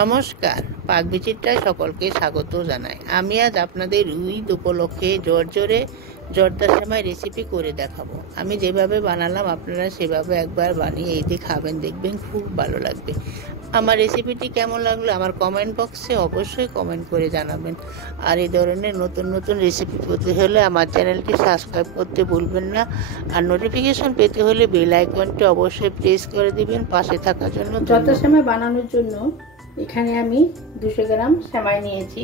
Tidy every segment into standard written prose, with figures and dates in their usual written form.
নমস্কার, পাকবিচিত্রায় সকলকে স্বাগত জানাই। আমি আজ আপনাদের ঈদ উপলক্ষে জর্দা সেমাই রেসিপি করে দেখাবো। আমি যেভাবে বানালাম আপনারা সেভাবে একবার বানিয়ে ঈদে খাবেন, দেখবেন খুব ভালো লাগবে। আমার রেসিপিটি কেমন লাগলো আমার কমেন্ট বক্সে অবশ্যই কমেন্ট করে জানাবেন। আর এই ধরনের নতুন নতুন রেসিপি পেতে হলে আমার চ্যানেলটি সাবস্ক্রাইব করতে ভুলবেন না। আর নোটিফিকেশন পেতে হলে বেল আইকনটি অবশ্যই প্রেস করে দিবেন। পাশে থাকার জন্য জর্দা সেমাই বানানোর জন্য এখানে আমি 200 গ্রাম সেমাই নিয়েছি,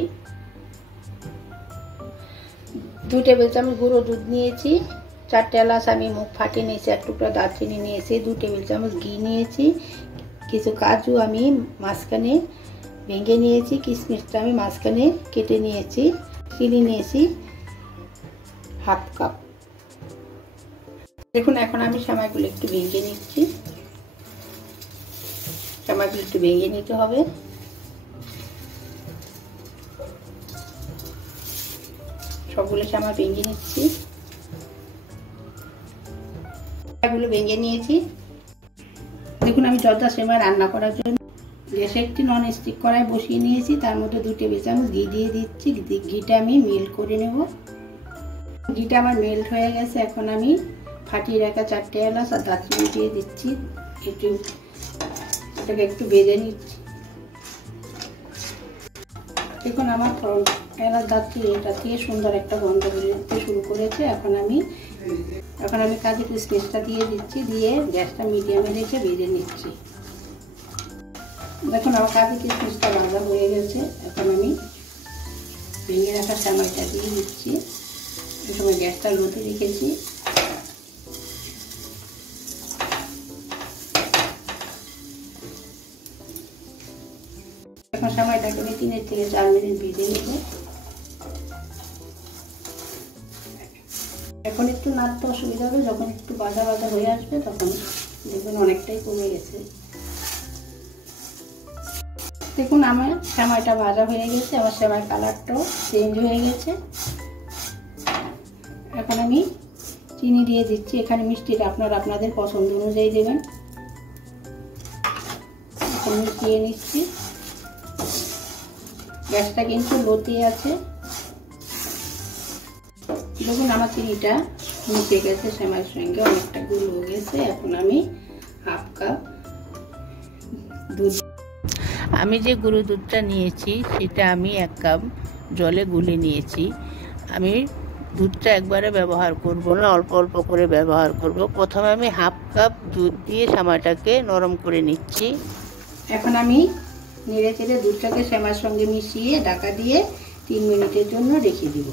2 টেবিল চামচ গুঁড়ো দুধ নিয়েছি, 4টে এলাচ আমি মুখ ফাটিয়ে নিয়েছি, 1 টুকরা দারচিনি নিয়েছি, 2 টেবিল চামচ ঘি নিয়েছি, কিছু কাজু আমি মাঝখানে ভেঙে নিয়েছি, কিশমিশটা আমি মাঝখানে কেটে নিয়েছি, চিনি নিয়েছি হাফ কাপ। দেখুন এখন আমি সেমাইগুলো একটু ভেঙে নিচ্ছি। সেমাইগুলো একটু ভেঙে নিতে হবে। সবগুলো সেমাই ভেঙে নিচ্ছি। সেমাইগুলো ভেঙে নিয়েছি। দেখুন আমি জর্দা সেমাই রান্না করার জন্য গ্যাসে একটি নন স্টিক কড়াই বসিয়ে নিয়েছি, তার মধ্যে 2 টেবিল চামচ ঘি দিয়ে দিচ্ছি। ঘিটা আমি মেল্ট করে নেব। ঘিটা আমার মেল্ট হয়ে গেছে। এখন আমি ফাটিয়ে রাখা 4টে এলাচ আর দারচিনি দিয়ে দিচ্ছি। এটাকে একটু ভেজে নিচ্ছি। দেখুন আমার এলাচ দারচিনি এটা দিয়ে সুন্দর একটা গন্ধ বেরোতে শুরু করেছে। এখন আমি কাজু কিশমিশটা দিয়ে দিচ্ছি, দিয়ে গ্যাসটা মিডিয়ামে রেখে ভেজে নিচ্ছি। দেখুন আমার কাজু কিশমিশটা ভাজা হয়ে গেছে। এখন আমি ভেঙে রাখা সেমাইটা দিয়ে দিচ্ছি। এই সময় গ্যাসটা লোতে রেখেছি। এখন সেমাইটাকে আমি 3 থেকে 4 মিনিট ভেজে নেব। এখন একটু নাড়তে অসুবিধা হবে, যখন একটু ভাজা ভাজা হয়ে আসবে তখন দেখবেন অনেকটাই কমে গেছে। দেখুন আমার সেমাইটা ভাজা হয়ে গেছে, আমার সেমাই কালারটাও চেঞ্জ হয়ে গেছে। এখন আমি চিনি দিয়ে দিচ্ছি। এখানে মিষ্টিটা আপনারা আপনাদের পছন্দ অনুযায়ী দেবেন। এখন মিশিয়ে নিচ্ছি। গ্যাসটা কিন্তু লোতে আছে। দেখুন আমার চিনিটা মিশে গেছে সেমাইয়ের সঙ্গে, অনেকটা গুঁড়ো হয়ে গেছে। এখন আমি হাফ কাপ দুধ, আমি যে গুঁড়ো দুধটা নিয়েছি সেটা আমি 1 কাপ জলে গুলে নিয়েছি। আমি দুধটা একবারে ব্যবহার করব না, অল্প অল্প করে ব্যবহার করব। প্রথমে আমি হাফ কাপ দুধ দিয়ে সেমাইটাকে নরম করে নিচ্ছি। এখন আমি নেড়ে চেড়ে দুধটাকে সেমাইয়ের সঙ্গে মিশিয়ে ঢাকা দিয়ে 3 মিনিটের জন্য রেখে দিব।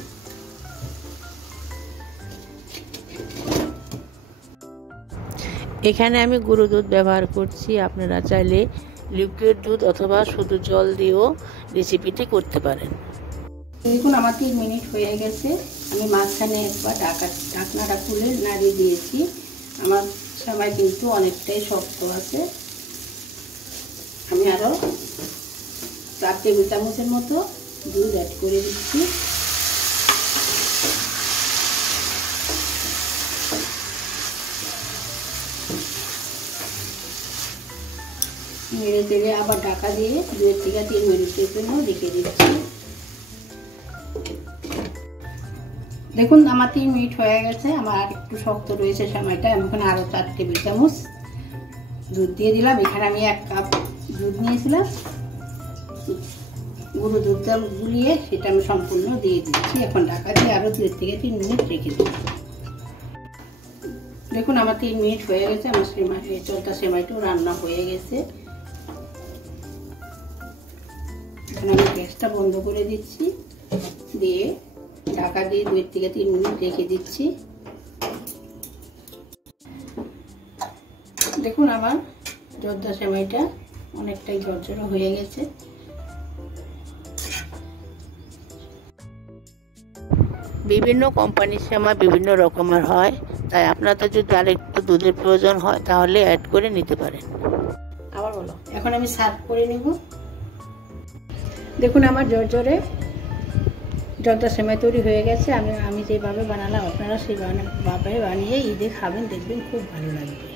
এখানে আমি গুঁড়ো দুধ ব্যবহার করছি। আপনারা চাইলে লিকুইড দুধ অথবা শুধু জল দিয়েও রেসিপিটি করতে পারেন। দেখুন আমার 3 মিনিট হয়ে গেছে। আমি মাঝখানে একবার ঢাকনাটা খুলে নাড়িয়ে দিয়েছি। আমার সেমাই কিন্তু অনেকটাই শক্ত আছে। আমি আরও 4 টেবিল চামচের মতো দুধ অ্যাড করে দিচ্ছি। নেড়ে চেড়ে আবার ঢাকা দিয়ে 2 থেকে 3 মিনিটের জন্য রেখে দিচ্ছি। দেখুন আমার 3 মিনিট হয়ে গেছে। আমার আর একটু শক্ত রয়েছে সেমাইটা। আমি এখানে আরও 4 টেবিল চামচ দুধ দিয়ে দিলাম। এখানে আমি 1 কাপ দুধ নিয়েছিলাম, গুঁড়ো দুধটা গুলিয়ে সেটা আমি সম্পূর্ণ দিয়ে দিচ্ছি। এখন ঢাকা দিয়ে আরও 2 থেকে 3 মিনিট রেখে দিই। দেখুন আমার 3 মিনিট হয়ে গেছে। আমার জর্দা সেমাইটাও রান্না হয়ে গেছে। এখন আমি গ্যাসটা বন্ধ করে দিচ্ছি, দিয়ে ঢাকা দিয়ে 2 থেকে 3 মিনিট রেখে দিচ্ছি। দেখুন আমার জর্দা সেমাইটা অনেকটাই ঝরঝরে হয়ে গেছে। বিভিন্ন কোম্পানির সেমাই বিভিন্ন রকমের হয়, তাই আপনাদের যদি আরেকটু দুধের প্রয়োজন হয় তাহলে অ্যাড করে নিতে পারেন। আবার বলো। এখন আমি সার্ভ করে নেব। দেখুন আমার ঝরঝরে জর্দা সেমাই তৈরি হয়ে গেছে। আমি যেভাবে বানালাম আপনারা সেইভাবে বানিয়ে ঈদে খাবেন, দেখবেন খুব ভালো লাগবে।